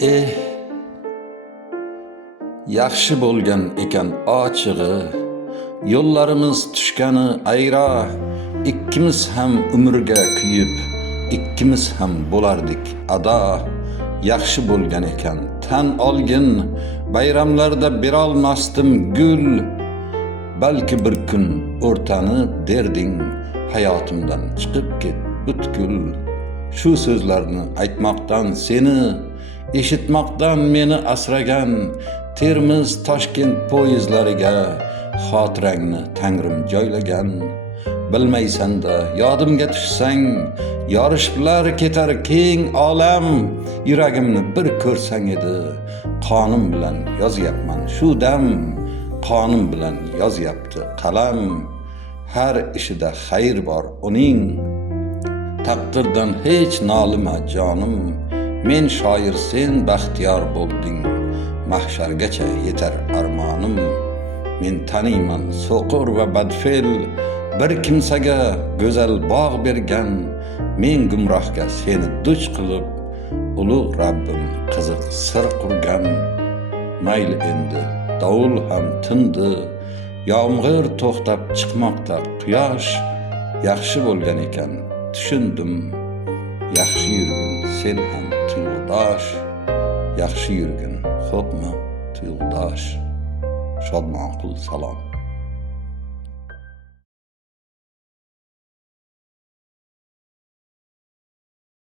Eh, yaxshi bo'lgan ekan ochig'i, yo'llarimiz tushgani ayra, ikkimiz ham umrga kuyib, ikkimiz ham bo'lardik ado. Yaxshi bo'lgan ekan tan olgin, bayramlarda berolmasdim gul, balki bir kun o'rtanib derding, hayotimdan chiqib ket butkul. Shu so'zlarni aytmoqdan seni, eshitmoqdan meni asragan Termiz Toshkent poyezdlariga xotirangni Tangrim joylagan. Bilmaysan-da yodimga tushsang, yorishiblar ketar keng olam. Yuragimni bir ko'rsang edi, qonim bilan yozyapman shu dam, qonim bilan yozyapti qalam. Har ishida xayr bor uning, taqdirdan hech nolima jonim. Men shoir, sen baxtiyor bo'lding, mahshargacha yetar armonim. Men taniyman so'qir va badfel, bir kimsaga go'zal bog' bergan. Men gumrohga seni duch qilib, ulug' Rabbim qiziq sir qurgan. Mayli endi dovul ham tindi, yomg'ir to'xtab chiqmoqda quyosh. Yaxshi bo'lgan ekan tushundim, yaxshi yurgin sen ham tuyg'udosh. Yaxshi yurgin, xo'pmi tuyg'udosh. Shodmonqul salom.